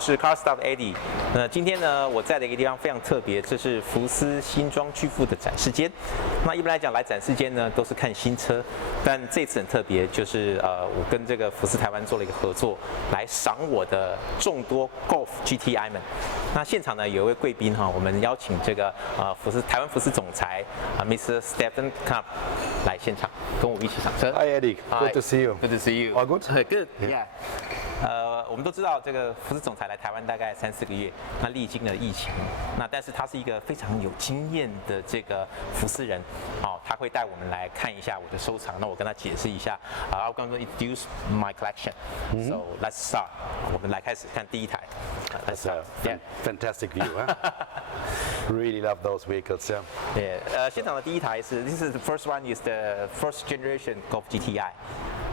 我是 Car Stop Eddie。今天呢，我在的一个地方非常特别，这是福斯新庄巨富的展示间。那一般来讲，来展示间呢都是看新车，但这次很特别，就是我跟这个福斯台湾做了一个合作，来赏我的众多 Golf GTI 们。那现场呢有一位贵宾哈，我们邀请这个台湾福斯总裁Mr. Steffen Knapp 来现场跟我们一起赏车。Hi Eddie, good to see you. Good to see you. All good? Good. Yeah. 我们都知道这个福斯总裁来台湾大概3-4个月，那历经了疫情，但是他是一个非常有经验的这个福斯人，他会带我们来看一下我的收藏。那我跟他解释一下I'm going to introduce my collection. So let's start. 我们来开始看第一台。That's a fantastic view, huh? Really love those vehicles, yeah. Yeah. 现场的第一台是 This is the first one is the first generation Golf GTI.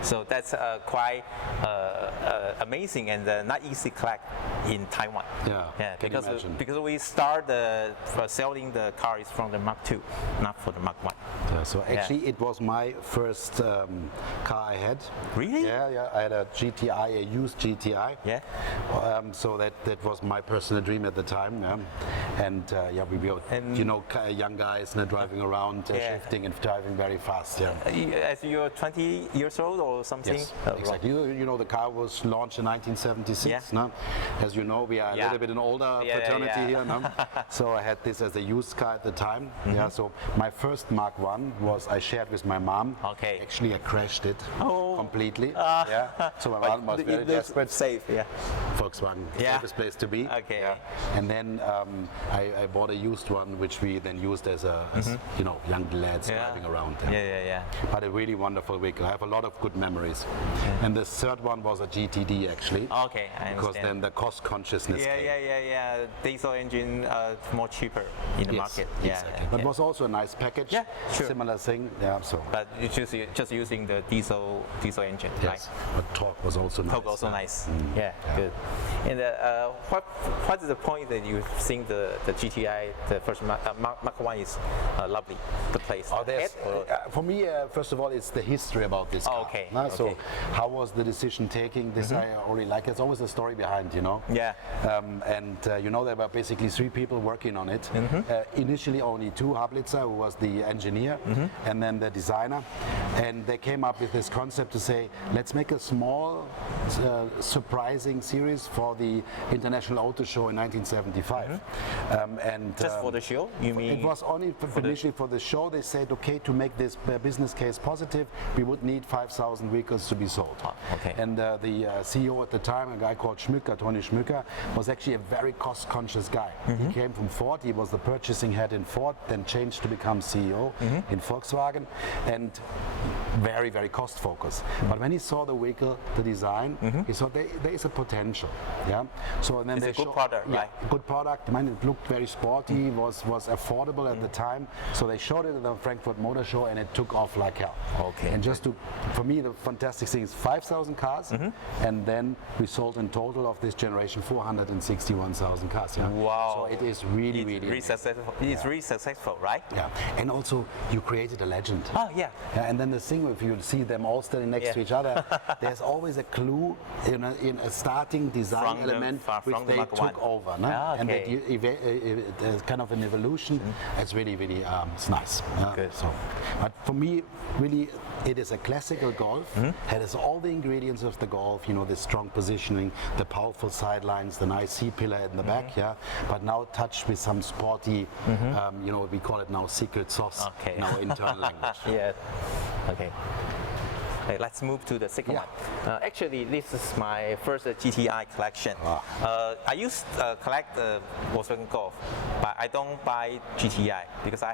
So that's quite amazing and not easy to collect in Taiwan. Yeah, because we start selling the cars from the Mark II, not for the Mark I. Yeah, so actually it was my first car I had. Really? Yeah. I had a GTI, a used GTI. Yeah. So that was my personal dream at the time. Yeah. And we were, young guys driving around, shifting and driving very fast. Yeah. As you're 20 years old or something? Yes, exactly. You know, the car was launched in 1976. Yeah. No? As you know, we are a little bit an older fraternity here. No? So I had this as a used car at the time. Yeah. So my first Mark I I shared with my mom. Okay. Actually, I crashed it completely. So my mom was very desperate. Safe. Yeah. Volkswagen, safest place to be. Okay. Yeah. And then I bought a used one, which we then used as young lads driving around. Yeah. But a really wonderful vehicle. I have a lot of good memories. And the third one was a GTD actually. Okay, I understand. Because then the cost consciousness came. Yeah. Diesel engine more cheaper in the market. Exactly. But it was also a nice package. Yeah, sure. Similar thing. Yeah. So. But you just using the diesel engine, yes. right? But torque was also nice. Torque also nice. Yeah, good. And what is the point that you think the GTI, the first Mark I is lovely? The place. For me, first of all, it's the history about this car. Okay. So how was the decision taking? This I already like. It's always a story behind, Yeah. There were basically 3 people working on it. Initially only 2, Hablitzer, who was the engineer, and then the designer. And they came up with this concept to say, let's make a small, surprising series for the International Auto Show in 1975. Just for the show, you mean? It was only initially for the show. They said, okay, to make this business case positive, we would need 5,000 vehicles to be sold. Okay. And the CEO at the time, a guy called Tony Schmücker, was actually a very cost-conscious guy. He came from Ford. He was the purchasing head in Ford, then changed to become CEO in Volkswagen, and very, very cost-focused. But when he saw the vehicle, the design, he saw there is a potential. Yeah. So and then it's a good product, right? Good product. I mean, it looked very sporty, was affordable at the time. So they showed it at the Frankfurt Motor Show, and it took off like hell. Okay. And for me, the fantastic thing is 5,000 cars, and then we sold in total of this generation 461,000 cars. Yeah? Wow. So it is really successful. It's really successful, right? Yeah. And also you created a legend. Oh yeah. And then the thing, if you see them all standing next to each other, there's always a clue in a starting design element which they took over. No? Okay. And there's kind of an evolution. It's really it's nice. Good. So, but for me, really, it is a classical Golf. It has all the ingredients of the Golf, the strong positioning, the powerful sidelines, the nice C-pillar in the back, but now touched with some sporty, we call it now secret sauce in our internal language. Yeah. Okay. Okay, let's move to the second one. Actually, this is my first GTI collection. I used to collect the Volkswagen Golf, but I don't buy GTI because I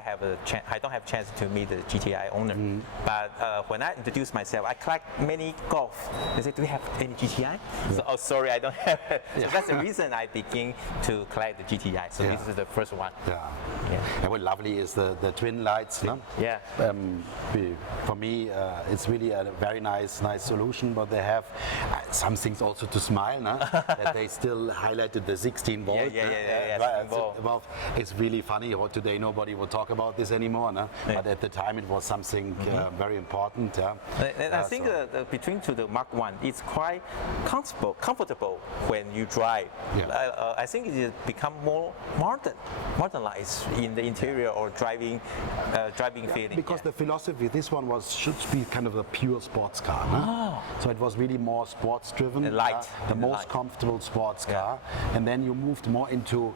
don't have a chance to meet the GTI owner. But when I introduce myself, I collect many Golf. They say, do you have any GTI? So, oh, sorry, I don't have it. So that's the reason I begin to collect the GTI. So this is the first one. And what lovely is the twin lights. No? Yeah. For me, it's really a very nice solution, but they have some things also to smile, no? That they still highlighted the 16 volt. Yeah. Well, it's really funny how today nobody would talk about this anymore, no? But at the time it was something very important. And I think between to the Mark 1, it's quite comfortable when you drive. I think it has become more modernized in the interior or driving feeling. Because the philosophy, this one should be kind of a pure sports car. No? So it was really more sports driven, light, the most comfortable sports car, and then you moved more into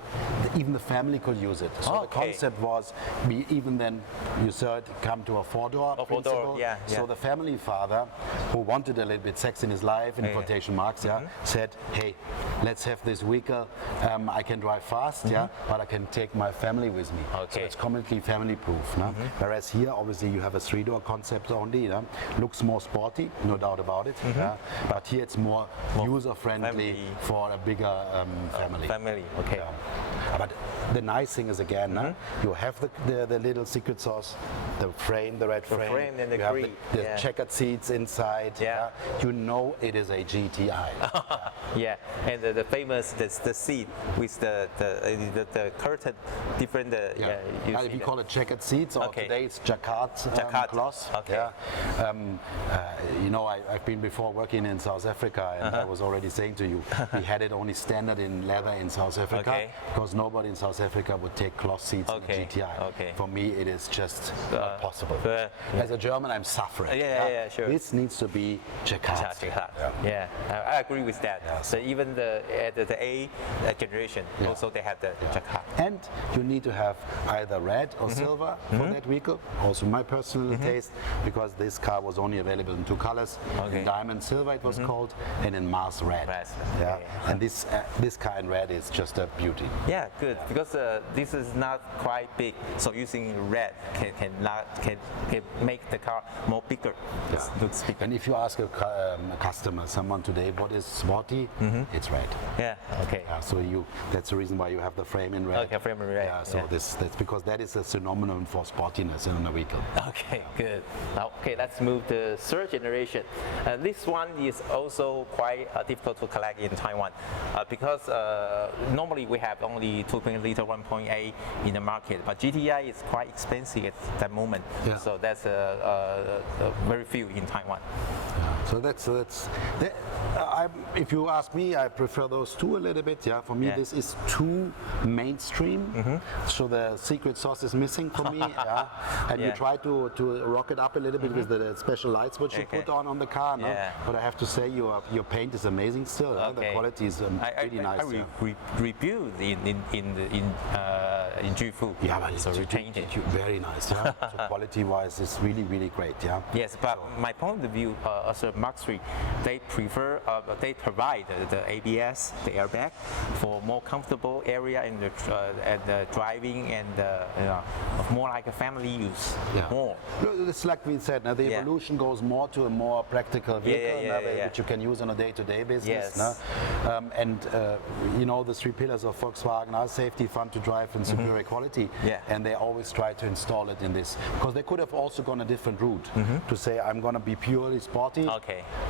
even the family could use it. So the concept was even then you said come to a four-door principle. So the family father who wanted a little bit sex in his life, in quotation marks, said, hey, let's have this vehicle. I can drive fast, but I can take my family with me. So it's completely family proof. No? Whereas here, obviously, you have a three-door concept only. No? Looks more sporty, no doubt about it. But here it's more user-friendly for a bigger family. But the nice thing is again, you have the little secret sauce, the frame, the red frame, and you have the checkered seats inside. You know it is a GTI. And the famous the seat with the curtain, different. We call it checkered seats, or today it's jacquard cloth. You know, I've been before working in South Africa, and I was already saying to you, we had it only standard in leather in South Africa because nobody in South Africa would take cloth seats in a GTI. For me, it is just not possible. As a German, I'm suffering. Sure. This needs to be jacquard. I agree with that. So even the A generation also they have the jacquard. And you need to have either red or silver for that vehicle. Also my personal taste, because this car was only available in two colors: in diamond silver it was called, and in Mars red. And this car in red is just a beauty. Good, because this is not quite big, so using red can make the car more bigger. Looks bigger. And if you ask a customer, someone today, what is sporty? It's red. So that's the reason why you have the frame in red. Frame in red. So that's because that is a synonym for sportiness in a vehicle. Good. Let's move to third generation. This one is also quite difficult to collect in Taiwan because normally we have only 2.0 1.8 in the market, but GTI is quite expensive at that moment. So that's very few in Taiwan. So if you ask me, I prefer those two a little bit. For me, this is too mainstream. So the secret sauce is missing for me. And you try to rock it up a little bit with the special lights which you put on the car. No? But I have to say your paint is amazing still. The quality is pretty nice. I reviewed in Ghibli. But so repainted. Very nice. So quality-wise, it's really, really great. Yes, but my point of view, as a Mark III, they provide the ABS, the airbag, for more comfortable area in the driving and more like a family use. It's like we said. Now the evolution goes more to a more practical vehicle, which you can use on a day-to-day business. And you know, the three pillars of Volkswagen are safety, fun to drive, and superior quality. And they always try to install it in this, because they could have also gone a different route to say, I'm going to be purely sporty.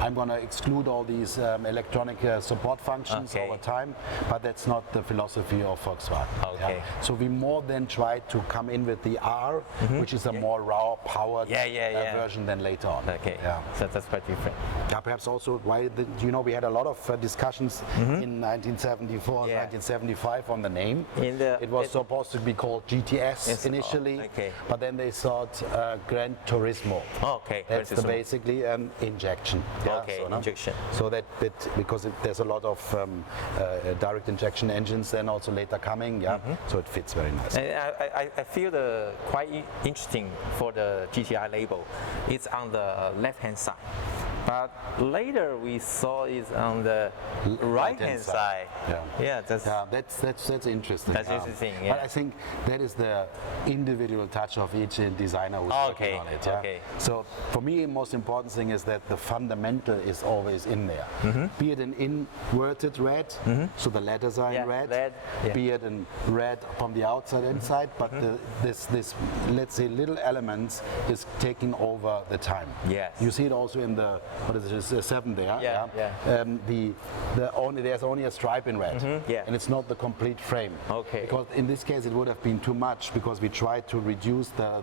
I'm going to exclude all these electronic support functions over time, but that's not the philosophy of Volkswagen. So we more than tried to come in with the R, which is a more raw powered version than later on. So that's quite different. Perhaps also why we had a lot of discussions in 1974, 1975 on the name. It was supposed to be called GTS initially, but then they thought Gran Turismo. That's basically an injection. Injection. So that because there's a lot of direct injection engines then also later coming, so it fits very nicely. I feel quite interesting for the GTI label. It's on the left-hand side. But later we saw it on the right-hand side. That's interesting. That's interesting. But I think that is the individual touch of each designer who's working on it. So for me, the most important thing is that the fundamental is always in there. Be it an inverted red, so the letters are in red. Be it in red from the outside inside, but this let's say little elements is taking over the time. You see it also in the what is it? There's 7 there. Yeah. There's only a stripe in red, and it's not the complete frame. Okay. Because in this case it would have been too much because we tried to reduce the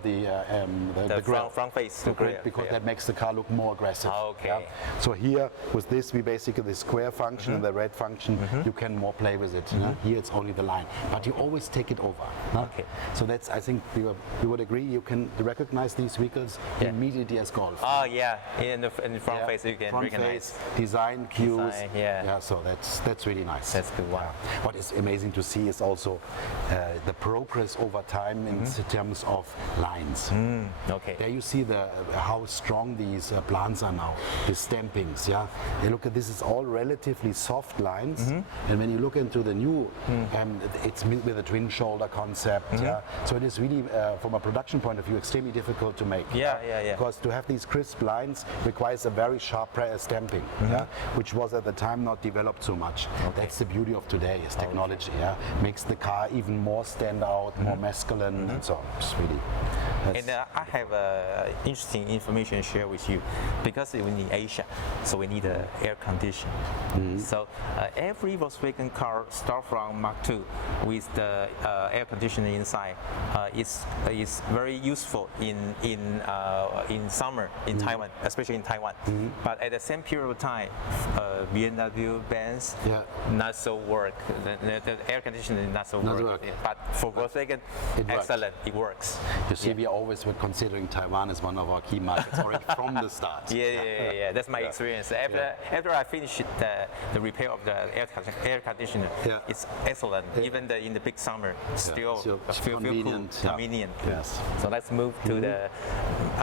grill. front face, the grill, because that makes the car look more aggressive. Okay. So here with this we basically the square function and the red function you can more play with it. Here it's only the line, but you always take it over. Okay. So that's, I think you would agree, you can recognize these vehicles immediately as Golf. Oh yeah, in the front face you can front recognize. Face, design cues. Yeah. So that's really nice. That's good one. What is amazing to see is also the progress over time in terms of lines. Okay. There you see how strong these plants are now, the stampings. Yeah, you look at this, is all relatively soft lines, and when you look into the new, it's with a twin shoulder concept. Yeah, so it is really from a production point of view extremely difficult to make. Yeah. Because to have these crisp lines requires a very sharp stamping, which was at the time not developed so much. That's the beauty of today, is technology. Yeah, makes the car even more stand out, more masculine, and so on. It's really. And I have interesting information to share with you, because we're in Asia, so we need air conditioning. So every Volkswagen car start from Mark II with the air conditioning inside. Is very useful in summer in Taiwan, especially in Taiwan. But at the same period of time, BMW, Benz, not so work. The air conditioning not so work. But for Volkswagen, excellent. It works. You see, we always were considering Taiwan as one of our key markets already from the start. Yeah. That's my experience. After I finished the repair of the air conditioner, it's excellent. Even in the big summer, still feel convenient. Cool, convenient. Yes. So let's move to the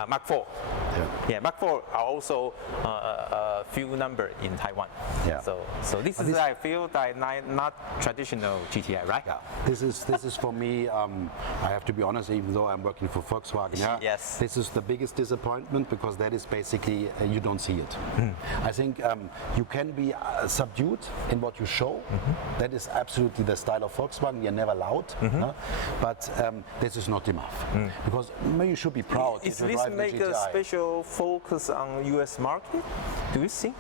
Mark IV. Mark IV are also a few number in Taiwan. So this is I feel that not traditional GTI, right? Yeah. This is for me. I have to be honest, even though I'm working for Volkswagen. Yes. This is the biggest disappointment, because that is basically you don't see it. I think you can be subdued in what you show. That is absolutely the style of Volkswagen. We are never loud, but this is not enough, because maybe you should be proud. Is this make a special focus on U.S. market? Do you think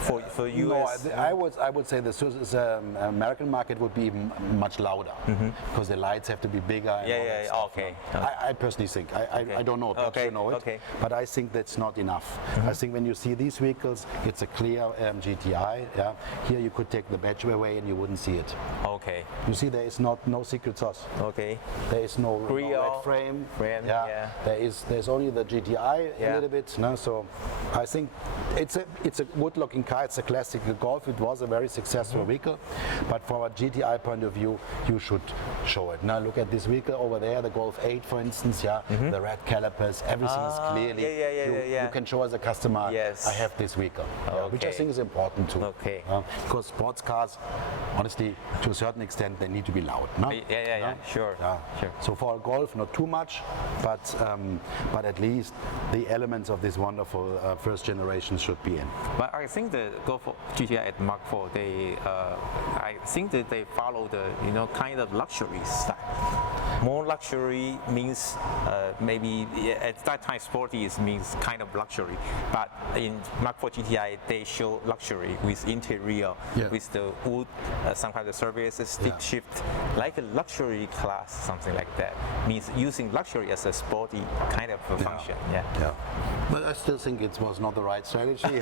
for U.S.? No, I would say the American market would be much louder, because the lights have to be bigger. Okay. I personally think. I don't know. Perhaps you know it. But I think that's not enough. I think when you see these vehicles, it's a clear GTI. Yeah. Here you could take the badge away and you wouldn't see it. Okay. You see, there is no secret sauce. Okay. There is no red frame. There's only the GTI a little bit. No? So I think it's a good-looking car. It's a classic Golf. It was a very successful vehicle, but from a GTI point of view, you should show it. Now look at this vehicle over there, the Golf 8, for instance. The red calipers, everything is clearly. You can show as a customer, I have this vehicle, which I think is important too. Okay. Because sports cars, honestly, to a certain extent, they need to be loud. No? Sure. So for a Golf, not too much, but at least the elements of this wonderful first generation should be in. But I think the Golf GTI at Mark IV, I think that they follow the kind of luxury style. More luxury means maybe at that time sporty means kind of luxury, but in Mark IV GTI they show luxury with interior, with the wood, some kind of services, stick shift, like a luxury class, something like that. Means using luxury as a sporty kind of function. But I still think it was not the right strategy,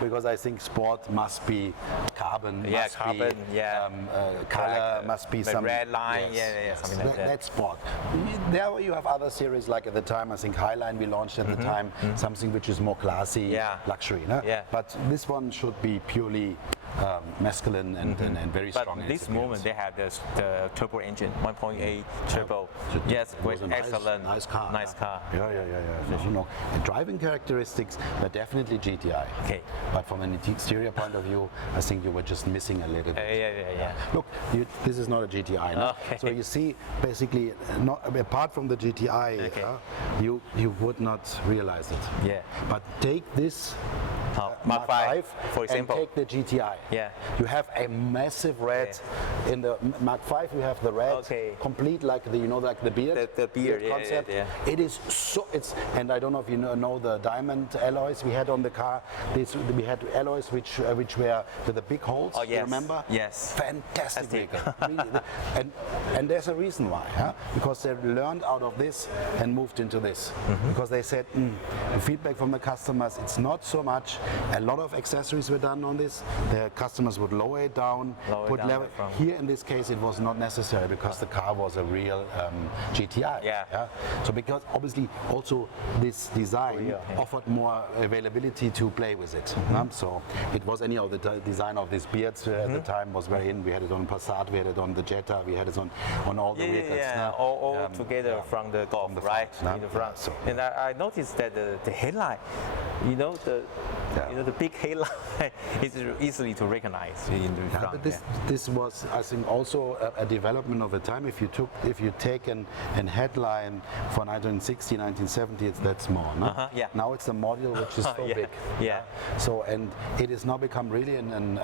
because I think sport must be carbon, color, must be some red line, something like that. That's sport. There you have other series, like at the time I think Highline we launched at the time, something which is more classy, luxury. No? But this one should be purely masculine and very strong. But this moment they have the turbo engine, 1.8 turbo. Yes, excellent. Nice car. Yeah. The driving characteristics were definitely GTI. Okay. But from an exterior point of view, I think you were just missing a little bit. Look, this is not a GTI. No? Okay. So you see, basically, apart from the GTI, you would not realize it. Yeah. But take this Mark 5, for example. And take the GTI. Yeah. You have a massive red. In the Mark 5, you have the red, complete like the like the beard. The beard concept. Yeah. It is so. And I don't know if you know the diamond alloys we had on the car. We had alloys which were with the big holes. Oh yes. You remember? Yes. Fantastic vehicle. and there's a reason why. Huh? Because they learned out of this and moved into this. Because they said the feedback from the customers, it's not so much. A lot of accessories were done on this. The customers would lower it down, put level. Here in this case, it was not necessary because the car was a real GTI. Yeah. So because obviously also this design offered more availability to play with it. So it was anyhow the design of these beards at the time was very in. We had it on Passat, we had it on the Jetta, we had it on all the vehicles. All together from the Golf, from the right? Front, in the front. So. And I noticed that the headlight, the big headlight is easily to recognize in the front. But this was, I think, also a development of the time. If you take an headline for 1960, 1970, it's that small. No? Now it's a module which is so big. So and it has now become really an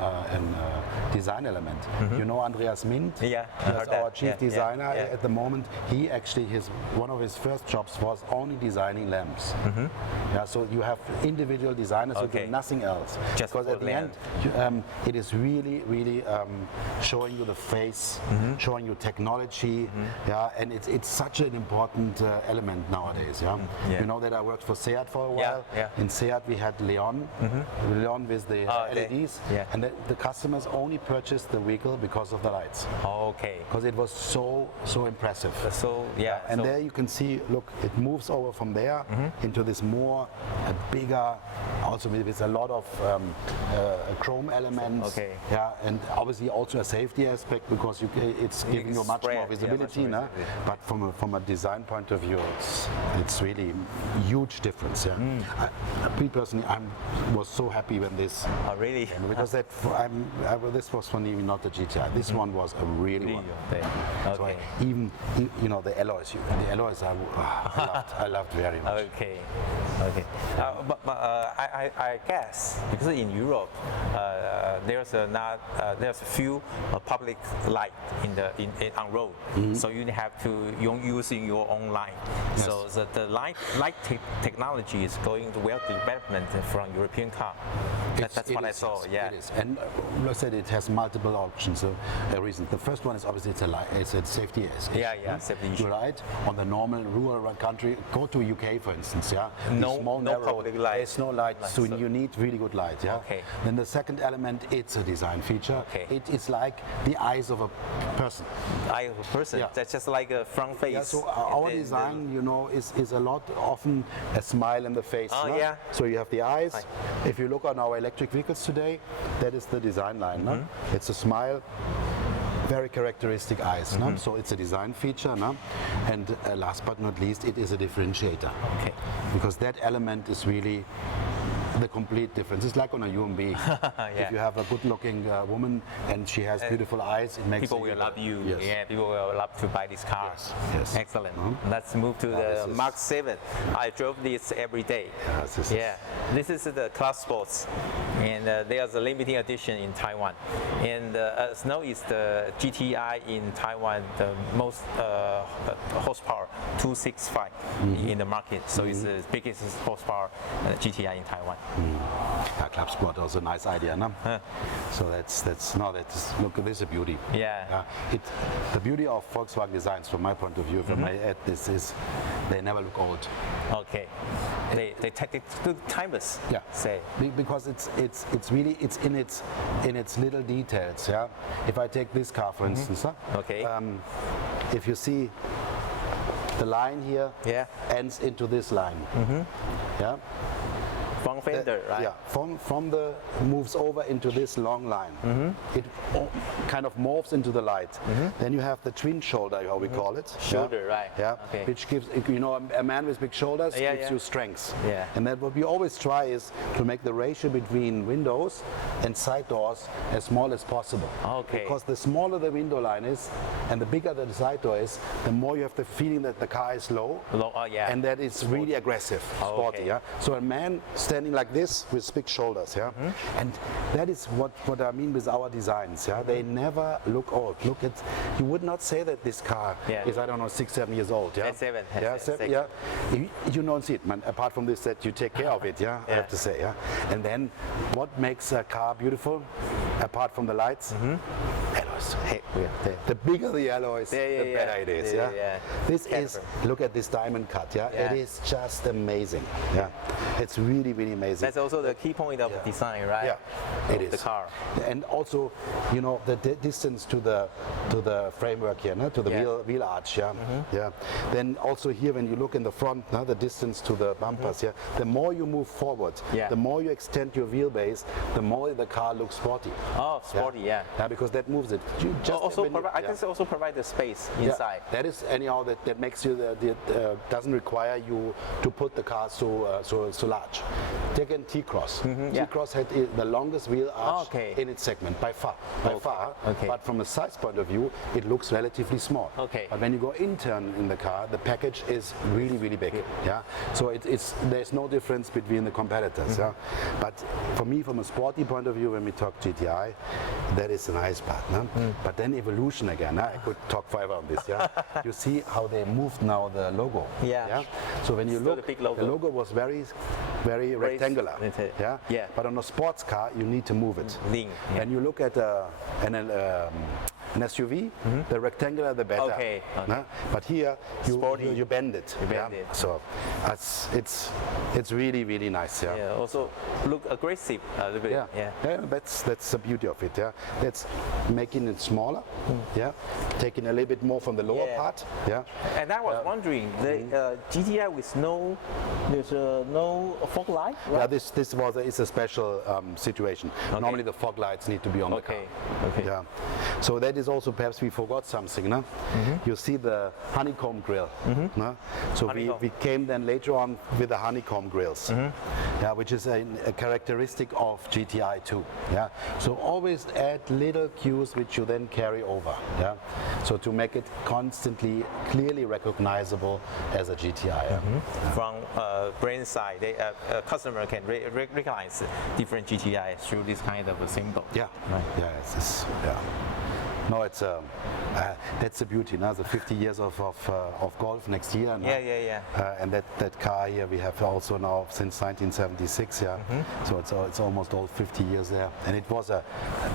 design element. You know Andreas Mint? That's our chief designer at the moment. He actually one of his first jobs was only designing lamps. So you have individual designers who do nothing else. Just because at the end, it is really, really showing you the face, showing you technology, and it's such an important element nowadays. You know that I worked for Seat for a while. In Seat we had Leon with the LEDs, and the customers only purchased the vehicle because of the lights. Because it was so impressive. And there you can see, look, it moves over from there into this bigger, also with a lot of chrome elements. And obviously also a safety aspect because it's giving you much more visibility. But from a design point of view, it's really a huge difference. Me personally, I was so happy when this. Oh really? Because this was for me not the GTI. This one was a really one. So even the alloys. I loved very much. But I guess because in Europe there's a few public light on road, so you have to using your own light. So the light technology is going to well development from European car. That's what I saw. It is. And like I said, it has multiple options. Reasons. The first one is obviously it's a safety issue. Safety issue. Right? On the normal rural country, go to UK for instance. No public light. There's no light, so you need really good light. Then the second element, it's a design feature. It is like the eyes of a person. Eye of a person. That's just like a front face. So our design, is a lot often a smile in the face. So you have the eyes. If you look on our electric vehicles today, that is the design line. It's a smile. Very characteristic eyes. So it's a design feature. And last but not least, it is a differentiator. Because that element is really the complete difference. It's like on a UMB. If you have a good-looking woman and she has beautiful eyes, it makes people will love you. People will love to buy this car. Excellent. Let's move to the Mark 7. I drove this every day. This is the Class Sports, and there's a limiting edition in Taiwan. And as known is the GTI in Taiwan, the most horsepower, 265 in the market. So it's the biggest horsepower GTI in Taiwan. Club Sport was a nice idea, no? So look, this is a beauty. The beauty of Volkswagen designs, from my point of view, if I may add this, is they never look old. They timeless. Say because it's really in its little details. If I take this car for instance, if you see the line here ends into this line. Front fender, right? From the moves over into this long line. It kind of morphs into the light. Then you have the twin shoulder, how we call it. Shoulder, right? Which gives a man with big shoulders gives you strength. And then what we always try is to make the ratio between windows and side doors as small as possible. Because the smaller the window line is and the bigger the side door is, the more you have the feeling that the car is low. And that it's really aggressive, sporty. So a man standing like this with big shoulders, yeah. And that is what I mean with our designs, yeah. They never look old. Look at, you would not say that this car is, I don't know, 6-7 years old, yeah. 7. Yeah. You don't see it, man. Apart from this, that you take care of it, yeah. I have to say, yeah. And then, what makes a car beautiful, apart from the lights? Alloys. The bigger the alloys, the better it is, yeah. This is, look at this diamond cut, yeah. It is just amazing, yeah. It's really, really amazing. That's also the key point of design, right? Yeah, it is. The car. And also, you know, the distance to the framework here, no? To the wheel arch, yeah. Yeah. Then also here, when you look in the front, no? The distance to the bumpers, yeah. The more you move forward, the more you extend your wheelbase, the more the car looks sporty. Oh, sporty, yeah. Because that moves it. You just I can also provide the space inside. That is anyhow that makes you doesn't require you to put the car so large. Take a T-Cross. T-Cross had the longest wheel arch in its segment by far. But from a size point of view, it looks relatively small. But when you go intern in the car, the package is really, really big. Yeah. So there's no difference between the competitors. Yeah. But for me, from a sporty point of view, when we talk GTI, that is a nice part. No? But then evolution again. I could talk forever on this. Yeah. You see how they moved now the logo. Yeah. So when you look, the logo was very rectangular. Yeah. But on a sports car, you need to move it. When you look at an SUV, the rectangular the better. But here you bend it. So it's really, really nice. Yeah. Also look aggressive a little bit. That's the beauty of it. Yeah. That's making it smaller. Yeah. Taking a little bit more from the lower part. Yeah. And I was wondering, the GTI with no fog light. Right? Yeah. This is a special situation. Normally the fog lights need to be on the car. Yeah. So that is also, perhaps we forgot something. No? You see the honeycomb grill. No? So we came then later on with the honeycomb grills, which is a characteristic of GTI too. Yeah. So always add little cues which you then carry over. Yeah. So to make it constantly, clearly recognizable as a GTI. From brand side, a customer can recognize different GTI through this kind of a symbol. Yeah. Right. Yeah. No, it's that's the beauty. Now the 50 years of golf next year. And that car here we have also now since 1976. Yeah. So it's almost all 50 years there, and it was a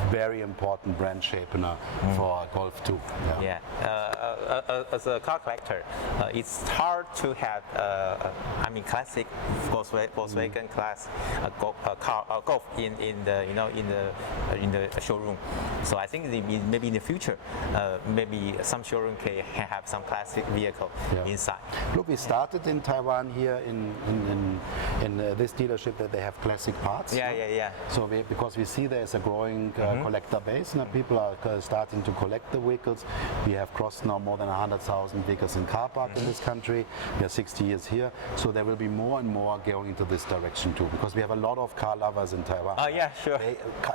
very important brand shapener for golf too. Yeah. As a car collector, it's hard to have classic Volkswagen class golf in the showroom. So I think maybe in the future, maybe some showroom can have some classic vehicle inside. Look, we started in Taiwan here in this dealership that they have classic parts. So because we see there's a growing collector base, now people are starting to collect the vehicles. We have crossed now more than 100,000 vehicles in car park in this country. We are 60 years here, so there will be more and more going into this direction too, because we have a lot of car lovers in Taiwan.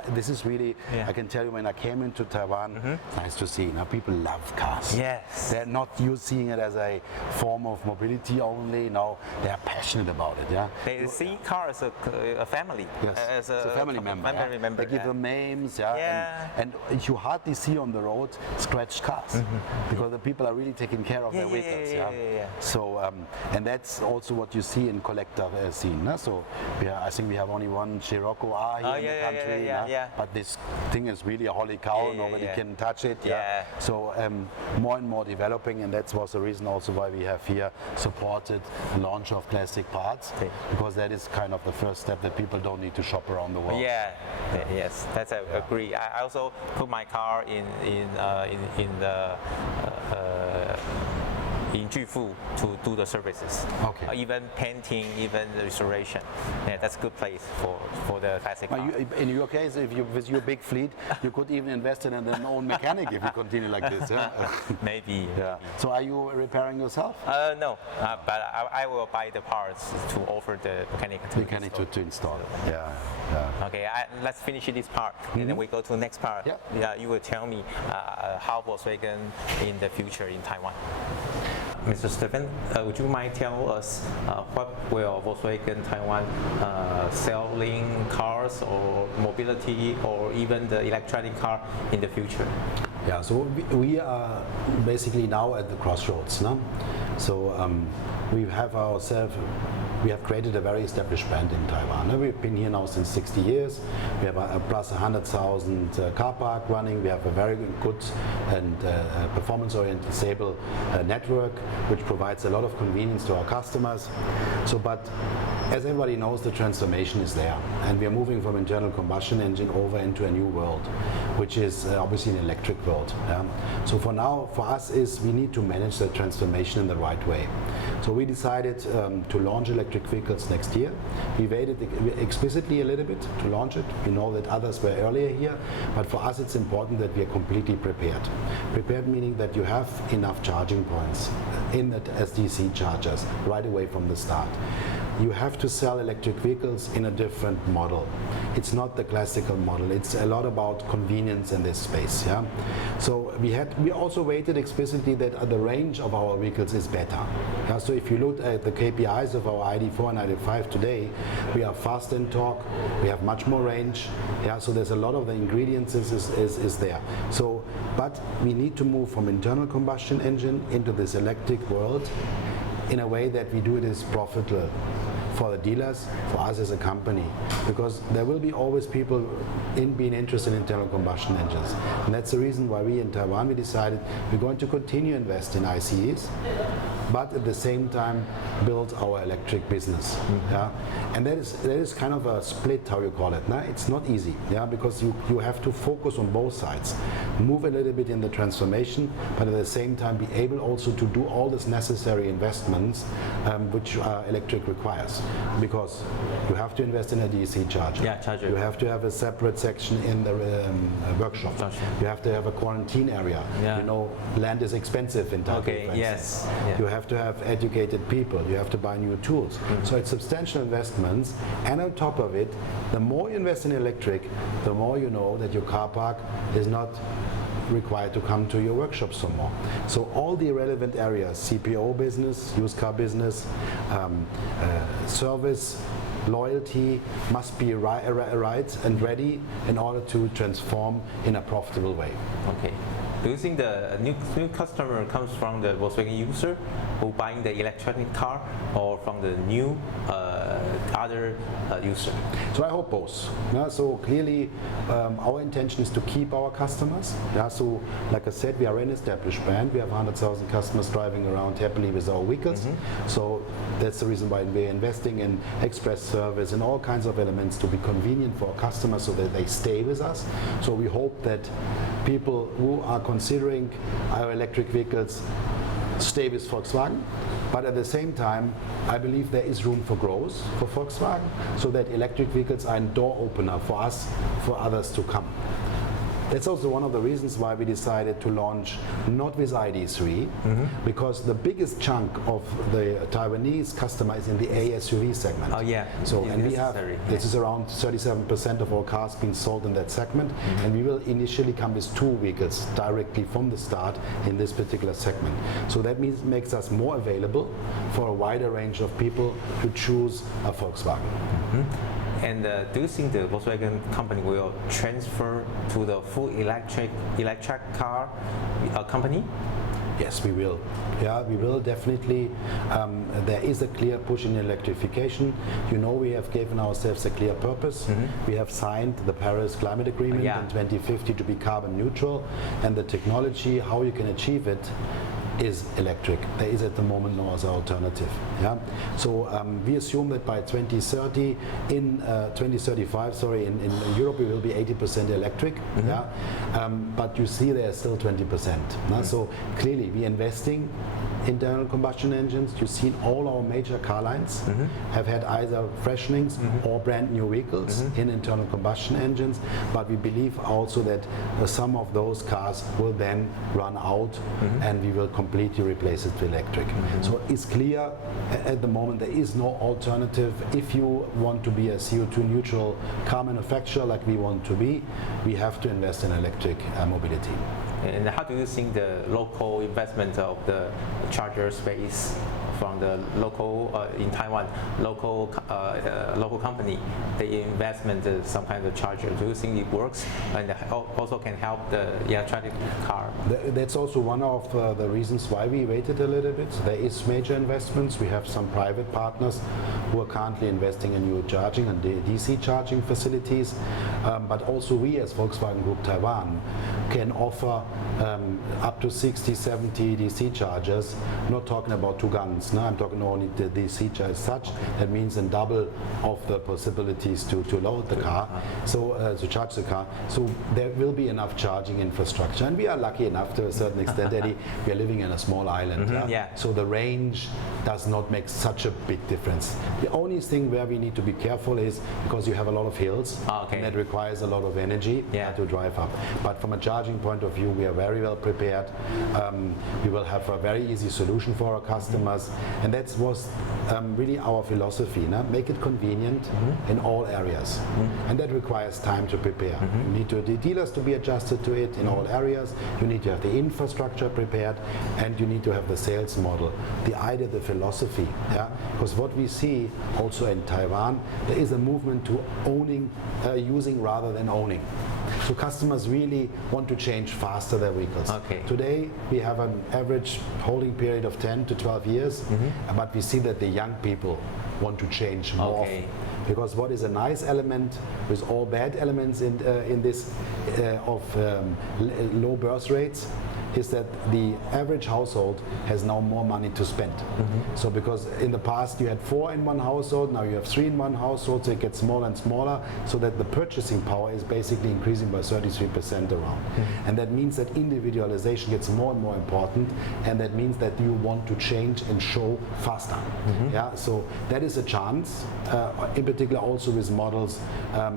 This is really, I can tell you, when I came into Taiwan, it's nice to see. Now people love cars. Yes. They're not seeing it as a form of mobility only. No, they are passionate about it. Yeah. They see car as a family. Yes. As a family member. They give them names. And you hardly see on the road scratched cars because the people are really taking care of their vehicles. So and that's also what you see in collector scene. So I think we have only one Scirocco R here in the country. But this thing is really a holy cow. Nobody can touch it. So more and more developing, and that was the reason also why we have here supported the launch of classic parts, because that is kind of the first step that people don't need to shop around the world. Yes, that's I agree. I also put my car in Ghfu to do the services. Even painting, even the restoration. That's a good place for the classic car. In your case, if you with your big fleet, you could even invest in an own mechanic if you continue like this. Maybe. So are you repairing yourself? No, but I will buy the parts to offer the mechanic to install. Okay, let's finish this part, and then we go to the next part. You will tell me how Volkswagen in the future in Taiwan. Mr. Steffen, would you mind tell us what will Volkswagen Taiwan selling cars or mobility or even the electronic car in the future? Yeah, so we are basically now at the crossroads. No? So we have created a very established brand in Taiwan. We've been here now since 60 years. We have a plus 100,000 car park running. We have a very good and performance-oriented, stable network, which provides a lot of convenience to our customers. So, but as everybody knows, the transformation is there, and we are moving from internal combustion engine over into a new world, which is obviously an electric world. Yeah? So for now, for us, we need to manage the transformation in the right way. So we decided to launch electric vehicles next year. We waited explicitly a little bit to launch it. We know that others were earlier here, but for us it's important that we are completely prepared. Prepared meaning that you have enough charging points in the SDC chargers right away from the start. You have to sell electric vehicles in a different model. It's not the classical model. It's a lot about convenience in this space. Yeah. So we also waited explicitly that the range of our vehicles is better. Yeah? So if you look at the KPIs of our ID4 and ID5 today, we are fast in torque. We have much more range. Yeah. So there's a lot of the ingredients is there. So, but we need to move from internal combustion engine into this electric world in a way that we do it as profitable for the dealers, for us as a company, because there will be always people being interested in internal combustion engines, and that's the reason why we in Taiwan we decided we're going to continue invest in ICEs, but at the same time build our electric business. Yeah? And that is kind of a split, how you call it. Nah? It's not easy, yeah, because you have to focus on both sides, move a little bit in the transformation, but at the same time be able also to do all this necessary investments which electric requires, because you have to invest in a DC charger. Yeah, charger. You have to have a separate section in the workshop. You have to have a quarantine area. Yeah. You know, land is expensive in Taiwan. Okay. Yes. Yeah. You have to have educated people. You have to buy new tools. So it's substantial investments. And on top of it, the more you invest in electric, the more you know that your car park is not required to come to your workshop some more. So all the relevant areas, CPO business, used car business, service, loyalty must be right and ready in order to transform in a profitable way. Okay. Do you think the new customer comes from the Volkswagen user who buying the electronic car, or from the new other user? So I hope both. Yeah, so clearly our intention is to keep our customers. Yeah, so like I said, we are an established brand. We have 100,000 customers driving around happily with our vehicles. So that's the reason why we're investing in express service and all kinds of elements to be convenient for our customers so that they stay with us. So we hope that people who are considering our electric vehicles stay with Volkswagen, but at the same time I believe there is room for growth for Volkswagen, so that electric vehicles are a door opener for us, for others to come. That's also one of the reasons why we decided to launch not with ID3, because the biggest chunk of the Taiwanese customer is in the ASUV segment. Oh yeah. So and we have this is around 37% of all cars being sold in that segment, and we will initially come with 2 vehicles directly from the start in this particular segment. So that makes us more available for a wider range of people to choose a Volkswagen. And do you think the Volkswagen company will transfer to the full electric car company? Yes, we will. Yeah, we will definitely. There is a clear push in electrification. You know, we have given ourselves a clear purpose. We have signed the Paris Climate Agreement in 2050 to be carbon neutral, and the technology, how you can achieve it, is electric. There is at the moment no other alternative. Yeah. So we assume that by 2030, in 2035, sorry, in Europe we will be 80% electric. Yeah. But you see there are still 20%. So clearly we are investing internal combustion engines. You've seen all our major car lines have had either freshenings or brand new vehicles in internal combustion engines, but we believe also that some of those cars will then run out and we will completely replace it with electric. So it's clear at the moment there is no alternative. If you want to be a CO2 neutral car manufacturer like we want to be, we have to invest in electric mobility. And how do you think the local investment of the charger space from the local in Taiwan local company, the investment some kind of charger? Do you think it works and also can help the electric car? That's also one of the reasons why we waited a little bit. There is major investments. We have some private partners who are currently investing in new charging and DC charging facilities, but also we as Volkswagen Group Taiwan can offer up to 60, 70 DC chargers. I'm not talking about 2 guns. No, I'm talking only the DC charge as such. That means in double of the possibilities to load the car, so to charge the car. So there will be enough charging infrastructure, and we are lucky enough to a certain extent, Eddie. We are living in a small island, so the range does not make such a big difference. The only thing where we need to be careful is because you have a lot of hills, and that requires a lot of energy to drive up. But from a charging point of view, we are very well prepared. We will have a very easy solution for our customers, and that was really our philosophy. Make it convenient in all areas, and that requires time to prepare. You need the dealers to be adjusted to it in all areas. You need to have the infrastructure prepared, and you need to have the sales model, the idea, the philosophy. Because what we see also in Taiwan, there is a movement to using rather than owning. So customers really want to change faster their vehicles. Today we have an average holding period of 10 to 12 years, but we see that the young people want to change more often. Because what is a nice element with all bad elements in this of low birth rates is that the average household has now more money to spend. So because in the past you had 4 in one household, now you have 3 in one household, so it gets smaller and smaller, so that the purchasing power is basically increasing by 33% around. And that means that individualization gets more and more important, and that means that you want to change and show faster. So that is a chance, in particular also with models.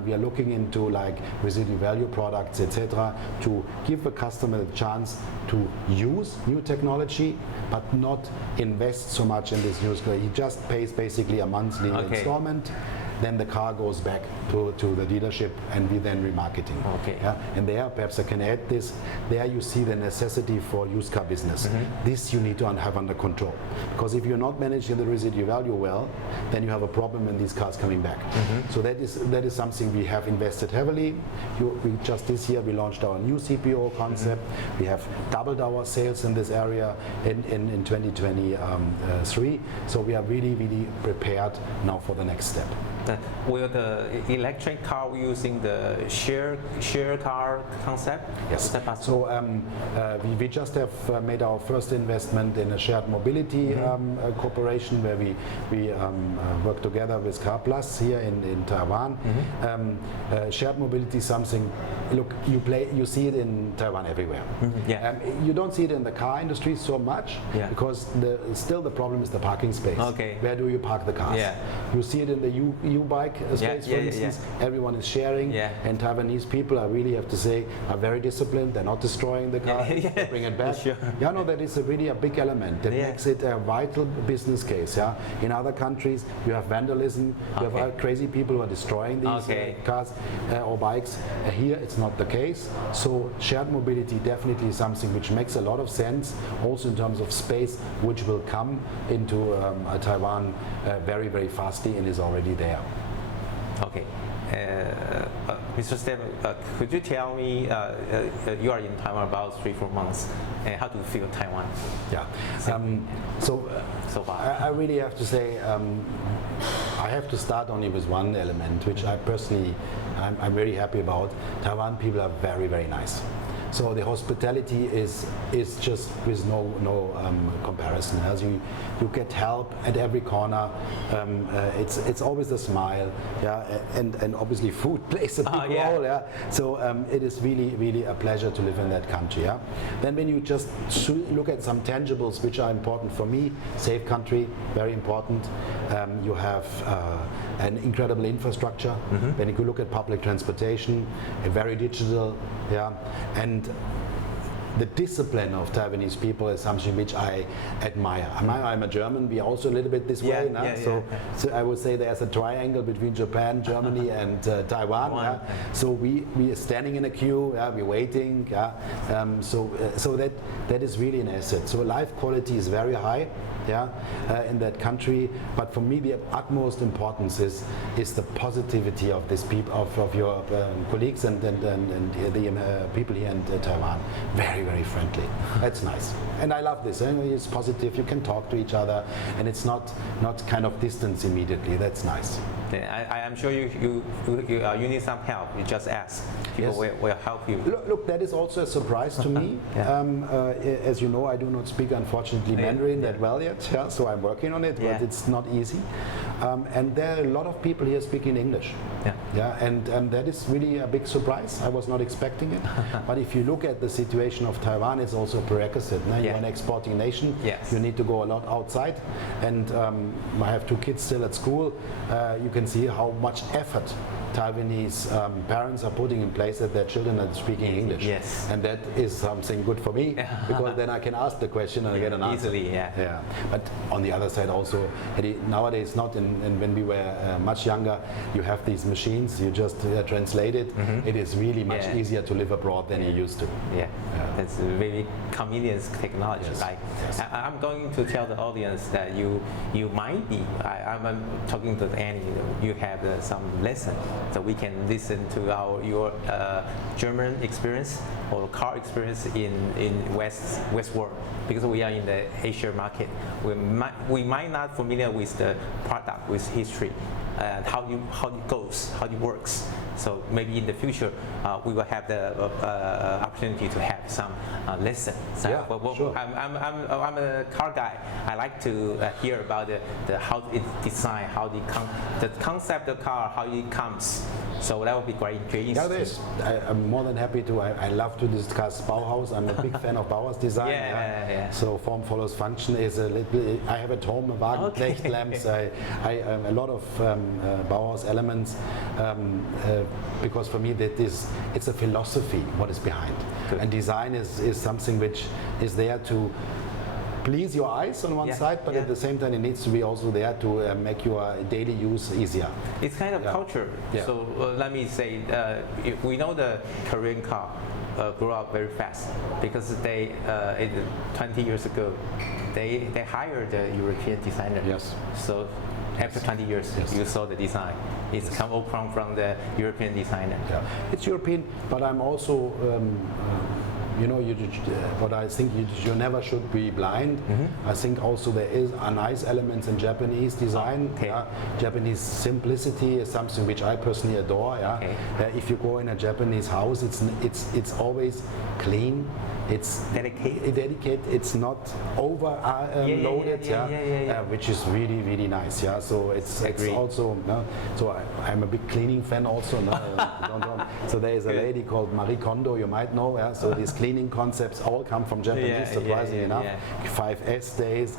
We are looking into like residual value products, etc., to give the customer the chance to use new technology, but not invest so much in this new car. He just pays basically a monthly installment. Then the car goes back to the dealership, and we then remarketing. And there, perhaps I can add this, there you see the necessity for used car business. This you need to have under control. Because if you're not managing the residual value well, then you have a problem in these cars coming back. So that is something we have invested heavily. Just this year we launched our new CPO concept. We have doubled our sales in this area in 2023. So we are really, really prepared now for the next step. Will the electric car using the share car concept? Yes. So we just have made our first investment in a shared mobility corporation where we work together with Car Plus here in Taiwan. Shared mobility is something. Look, you see it in Taiwan everywhere. You don't see it in the car industry so much because still the problem is the parking space. Where do you park the cars? You see it in the U-bike space, for instance. Everyone is sharing, and Taiwanese people, I really have to say, are very disciplined. They're not destroying the car, they bring it back. That is really a big element that makes it a vital business case. In other countries, you have vandalism, you have crazy people who are destroying these cars or bikes. Here, it's not the case. So shared mobility definitely is something which makes a lot of sense, also in terms of space, which will come into Taiwan very, very fastly and is already there. Mr. Steffen, could you tell me, you are in Taiwan about 3-4 months, and how do you feel Taiwan? So far. I really have to say, I have to start only with one element, which I personally, I'm very happy about. Taiwan people are very, very nice. So the hospitality is just with no comparison. As you get help at every corner. It's always a smile, and obviously food plays a big role. So it is really, really a pleasure to live in that country. Then when you just look at some tangibles which are important for me, safe country, very important. You have an incredible infrastructure. When you look at public transportation, very digital, and the discipline of Taiwanese people is something which I admire. I'm a German. We are also a little bit this way. So I would say there's a triangle between Japan, Germany, and Taiwan. So we are standing in a queue. We're waiting. So that is really an asset. So life quality is very high. In that country, but for me the utmost importance is the positivity of this people of your colleagues and the people here in Taiwan. Very, very friendly. That's nice, and I love this. It's positive. You can talk to each other, and it's not kind of distance immediately. That's nice. I am sure you need some help. You just ask. People will help you. Look, that is also a surprise to me. As you know, I do not speak, unfortunately, Mandarin that well yet. So I'm working on it, but it's not easy. And there are a lot of people here speaking English. And that is really a big surprise. I was not expecting it. But if you look at the situation of Taiwan, it's also a prerequisite. You're an exporting nation. You need to go a lot outside. And I have 2 kids still at school. You can see how much effort Taiwanese parents are putting in place that their children are speaking English. And that is something good for me, because then I can ask the question and I get an answer. Easily, But on the other side also, nowadays not when we were much younger, you have these machines, you just translate it. It is really much easier to live abroad than you used to. That's a very convenience technology. I'm going to tell the audience that you might be, I'm talking to Annie, you have some lesson, so we can listen to your German experience or car experience in West world, because we are in the Asia market. We might not familiar with the product, with history, and how it goes, how it works. So maybe in the future we will have the opportunity to have some lesson. Sure. I'm a car guy. I like to hear about the how it's designed, how the concept of the car, how it comes. So that would be great. I'm more than happy to. I love to discuss Bauhaus. I'm a big fan of Bauhaus design. So form follows function is a little. I have at home a Wagenknecht lamps. I a lot of Bauhaus elements. Because for me it's a philosophy what is behind. And design is something which is there to please your eyes on one side, but at the same time it needs to be also there to make your daily use easier. It's kind of culture. So let me say, we know the Korean car grew up very fast, because they 20 years ago they hired a European designer. So after 20 years, you saw the design. It's come all from the European designer. It's European, but I'm also, what I think you never should be blind. I think also there are nice elements in Japanese design. Japanese simplicity is something which I personally adore. If you go in a Japanese house, it's always clean. It's dedicated. It's not overloaded. Which is really, really nice. So it's also. So I'm a big cleaning fan also. So there is a lady called Marie Kondo, you might know. So these cleaning concepts all come from Japanese, surprisingly enough. 5S days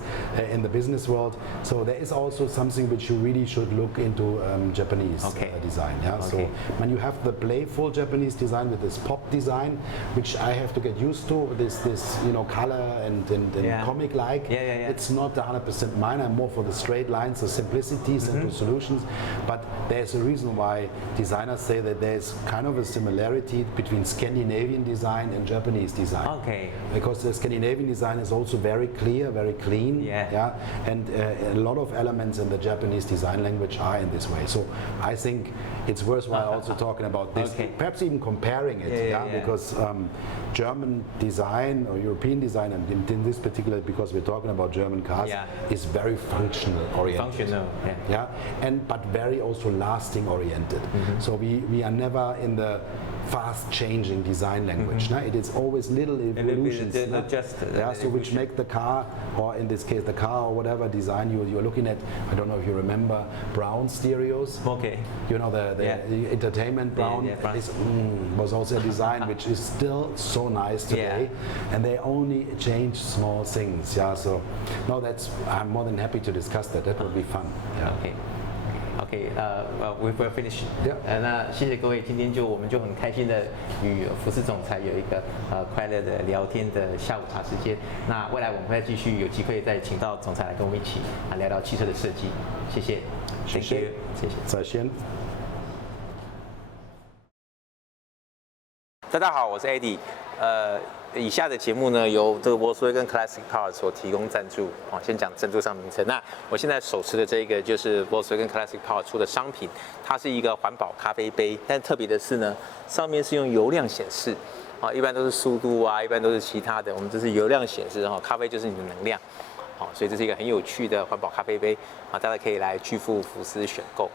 in the business world. So there is also something which you really should look into Japanese design. So when you have the playful Japanese design with this pop design, which I have to get used to, this color and comic-like. It's not 100% mine. I'm more for the straight lines, the simplicity, simple solutions. But there's a reason why designers say that there's kind of a similarity between Scandinavian design and Japanese design. Because the Scandinavian design is also very clear, very clean. And a lot of elements in the Japanese design language are in this way. So I think it's worthwhile also talking about this, perhaps even comparing it, because German design or European design, and in this particular, because we're talking about German cars, is very functional oriented. But very also lasting oriented. So we are never in the fast changing design language. It is always little evolutions. So which make the car, or in this case the car or whatever design you're looking at. I don't know if you remember Brown stereos. The entertainment Brown was also a design which is still so nice today, and they only change small things. So no, I'm more than happy to discuss that. That would be fun. We will finish. 那谢谢各位，今天我们就很开心的与福斯总裁有一个快乐的聊天的下午茶时间。那未来我们会继续有机会再请到总裁来跟我们一起聊聊汽车的设计。谢谢，谢谢，谢谢，再见。大家好，我是 Eddie。以下的节目呢，由这个波斯威跟 Classic Car 所提供赞助。先讲赞助商名称。那我现在手持的这个就是波斯威跟 Classic Car 出的商品，它是一个环保咖啡杯，但特别的是呢，上面是用油量显示。一般都是速度啊，一般都是其他的，我们这是油量显示。咖啡就是你的能量。所以这是一个很有趣的环保咖啡杯。大家可以来巨富福斯选购。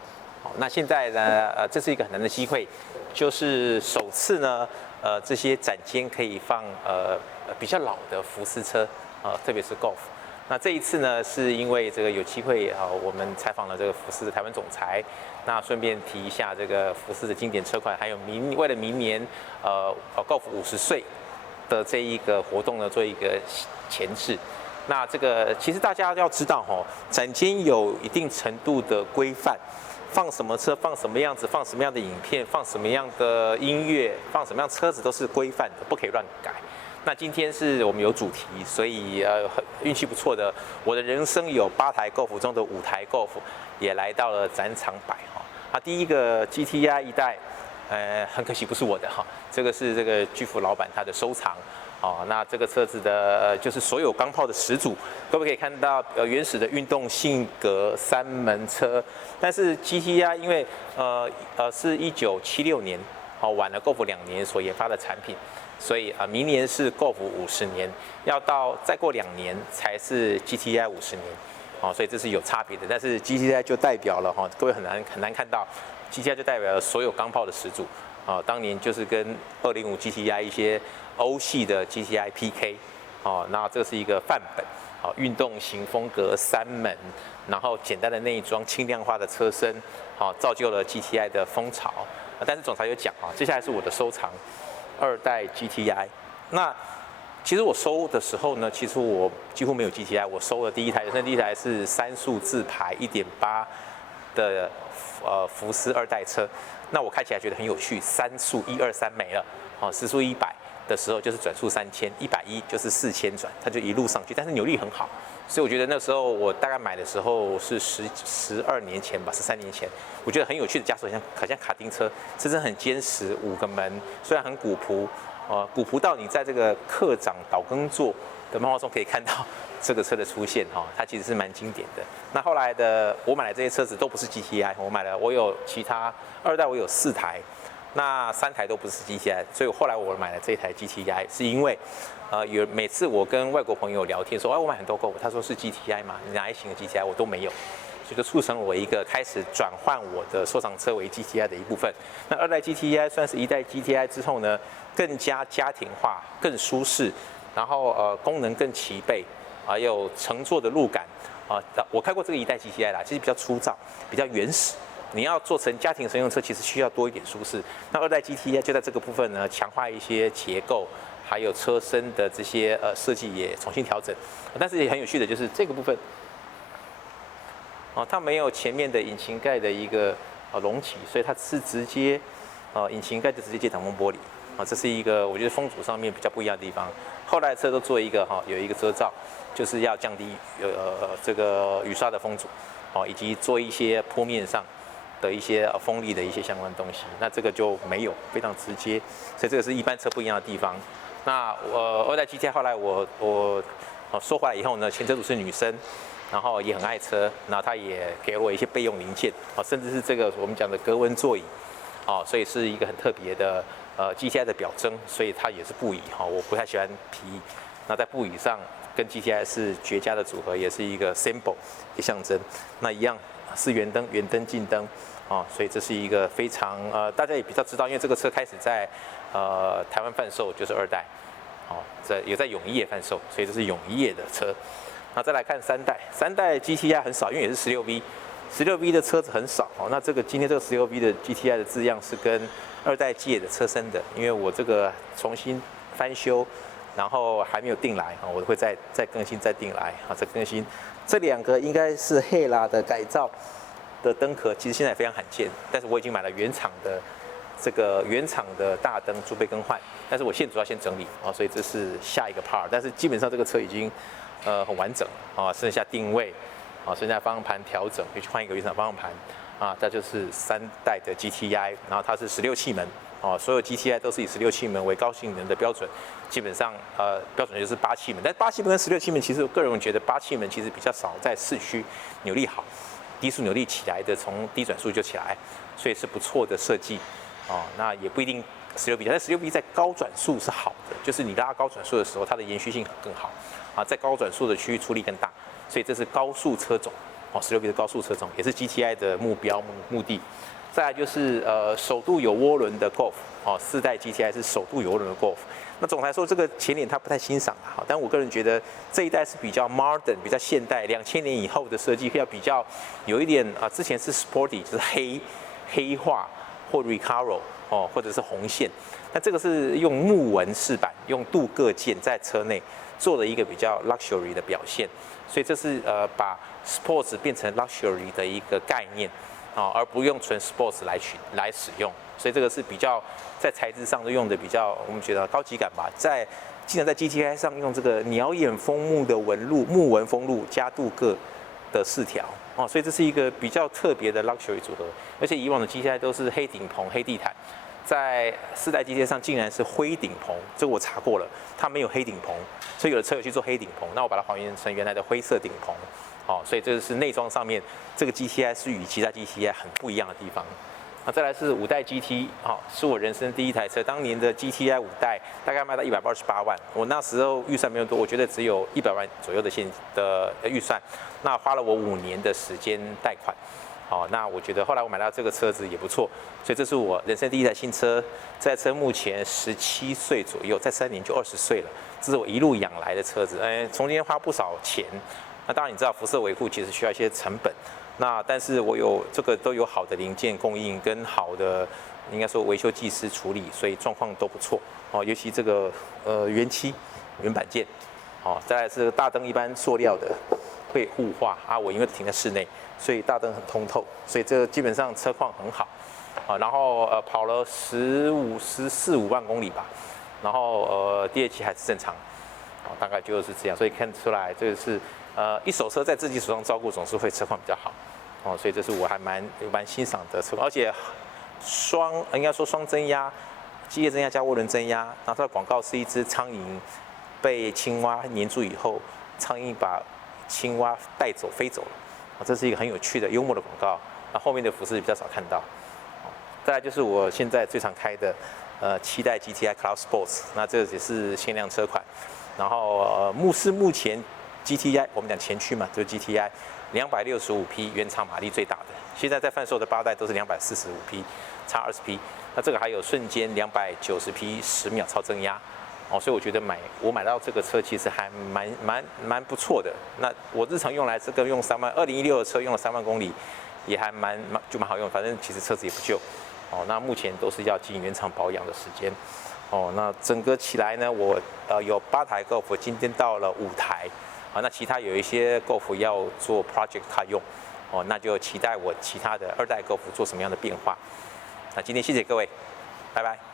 那现在呢，这是一个很难的机会，就是首次呢。这些展间可以放比较老的福斯车，特别是 Golf。那这一次呢，是因为这个有机会我们采访了这个福斯的台湾总裁，那顺便提一下这个福斯的经典车款，还有为了明年Golf 50岁的这一个活动呢，做一个前置。那这个其实大家要知道展间有一定程度的规范。放什么车，放什么样子，放什么样的影片，放什么样的音乐，放什么样车子都是规范的，不可以乱改。那今天是我们有主题，所以运气不错的，我的人生有8台 Golf 中的5台 Golf 也来到了展场摆第一个 GTI 一代，很可惜不是我的这个是这个巨富老板他的收藏。那这个车子的就是所有钢炮的始祖，各位可以看到原始的运动性格3门车，但是 GTI 因为是1976年晚了 Golf 2年所研发的产品，所以明年是 Golf 50年，要到再过2年才是 GTI 50年，所以这是有差别的。但是 GTI 就代表了各位很难看到 GTI 就代表了所有钢炮的始祖。当年就是跟205 GTI 一些欧系的 GTI PK， 那这是一个范本，运动型风格3门，然后简单的内装，轻量化的车身，造就了 GTI 的风潮。但是总裁有讲接下来是我的收藏2代 GTI。那其实我收的时候呢，其实我几乎没有 GTI， 我收的第一台是3速自排 1.8 的福斯2代车。那我开起来觉得很有趣，3速123没了，10速100的时候就是转速3000，110就是4000转，它就一路上去，但是扭力很好，所以我觉得那时候我大概买的时候是12年前吧，13年前，我觉得很有趣的驾驶，好像卡丁车，车身很坚实，5个门，虽然很古朴，古朴到你在这个课长导耕座的漫画中可以看到这个车的出现它其实是蛮经典的。那后来的我买的这些车子都不是 GTI， 我有其他2代我有4台，那3台都不是 GTI， 所以后来我买了这一台 GTI， 是因为每次我跟外国朋友聊天说，我买很多 Golf， 他说是 GTI 嘛，哪一型的 GTI 我都没有，所以就促成了我一个开始转换我的收藏车为 GTI 的一部分。那2代 GTI 算是1代 GTI 之后呢，更加家庭化，更舒适，然后功能更齐备，还有乘坐的路感我开过这个1代 GTI 啦，其实比较粗糙，比较原始。你要做成家庭乘用车，其实需要多一点舒适。那2代 GTI 就在这个部分呢，强化一些结构，还有车身的这些设计也重新调整。但是也很有趣的就是这个部分，它没有前面的引擎盖的一个隆起，所以它是直接引擎盖就直接接挡风玻璃这是一个我觉得风阻上面比较不一样的地方。后来车都做一个有一个遮罩，就是要降低这个雨刷的风阻以及做一些坡面上的一些风力的一些相关东西，那这个就没有，非常直接，所以这个是一般车不一样的地方。那2代 GTI 后来我收回来以后呢，前车主是女生，然后也很爱车，然后她也给了我一些备用零件甚至是这个我们讲的格纹座椅所以是一个很特别的GTI 的表征，所以它也是布椅我不太喜欢皮椅，那在布椅上跟 GTI 是绝佳的组合，也是一个 symbol 一个象征。那一样是圆灯近灯所以这是一个非常大家也比较知道，因为这个车开始在台湾贩售就是2代也在永业贩售，所以这是永业的车。那再来看3代 GTI 很少，因为也是 16V 的车子很少那今天这个 16V 的 GTI 的字样是跟2代借的车身的，因为我这个重新翻修，然后还没有订来我会再更新再订来再更新。这2个应该是 Hella 的改造的灯壳，其实现在非常罕见，但是我已经买了原厂的大灯准备更换，但是我主要先整理啊，所以这是下一个 part。但是基本上这个车已经很完整啊，剩下定位啊，剩下方向盘调整，可以去换一个原厂方向盘啊，这就是3代的 GTI， 然后它是16气门啊，所有 GTI 都是以16气门为高性能的标准，基本上标准就是8气门，但8气门跟16气门其实我个人觉得8气门其实比较少在市区扭力好，低速扭力起来的从低转速就起来，所以是不错的设计。哦，那也不一定16B，但16B 在高转速是好的，就是你拉高转速的时候，它的延续性更好啊，在高转速的区域出力更大，所以这是高速车种哦，16B 的高速车种也是 GTI 的目的。再来就是手动有涡轮的 Golf 哦，4代 GTI 是手动有涡轮的 Golf。那总来说，这个前脸他不太欣赏啊，但我个人觉得这一代是比较 modern、比较现代，2000年以后的设计要比较有一点之前是 sporty， 就是黑化。或 Recaro 哦，或者是红线，那这个是用木纹饰板，用镀铬件在车内做了一个比较 luxury 的表现，所以这是把 sports 变成 luxury 的一个概念啊，而不用纯 sports 来使用，所以这个是比较在材质上都用的比较我们觉得高级感吧，竟然在 GTI 上用这个鸟眼枫木的木纹封路加镀铬的饰条。哦，所以这是一个比较特别的 luxury 组合，而且以往的 GTI 都是黑顶棚、黑地毯，在4代 GTI 上竟然是灰顶棚，这个我查过了，它没有黑顶棚，所以有的车有去做黑顶棚，那我把它还原成原来的灰色顶棚，哦，所以这是内装上面这个 GTI 是与其他 GTI 很不一样的地方。那再来是5代 GT， 哦，是我人生第一台车，当年的 GTI 5代大概卖到128万，我那时候预算没有多，我觉得只有100万左右的预算，那花了我5年的时间贷款，好，那我觉得后来我买到这个车子也不错，所以这是我人生第一台新车，这台车目前17岁左右，再3年就20岁了，这是我一路养来的车子，中间花不少钱，那当然你知道辐射维护其实需要一些成本。那但是我有这个都有好的零件供应跟好的应该说维修技师处理，所以状况都不错哦。尤其这个原板件，哦，再来是大灯一般塑料的会雾化啊，我因为停在室内，所以大灯很通透，所以这基本上车况很好啊。然后跑了14-15万公里吧，然后第二期还是正常，哦，大概就是这样，所以看出来这个是一手车在自己手上照顾总是会车况比较好。哦，所以这是我还蛮欣赏的车，而且应该说双增压，机械增压加涡轮增压。然后它的广告是一只苍蝇被青蛙黏住以后，苍蝇把青蛙带走飞走了。这是一个很有趣的幽默的广告。那后面的服饰比较少看到。再来就是我现在最常开的7代 GTI Cloud Sports， 那这也是限量车款。然后目前 GTI 我们讲前驱嘛，就是 GTI。265匹原厂马力最大的，现在在贩售的8代都是245匹，差20匹。那这个还有瞬间290匹10秒超增压，哦，所以我觉得我买到这个车其实还蛮不错的。那我日常用来这个用3万，2016的车用了3万公里，也还蛮好用。反正其实车子也不旧，哦，那目前都是要进原厂保养的时间，哦，那整个起来呢，我有8台 Golf， 今天到了5台。好，那其他有一些 Golf 要做 Project Car 用，哦，那就期待我其他的2代 Golf 做什么样的变化。那今天谢谢各位，拜拜。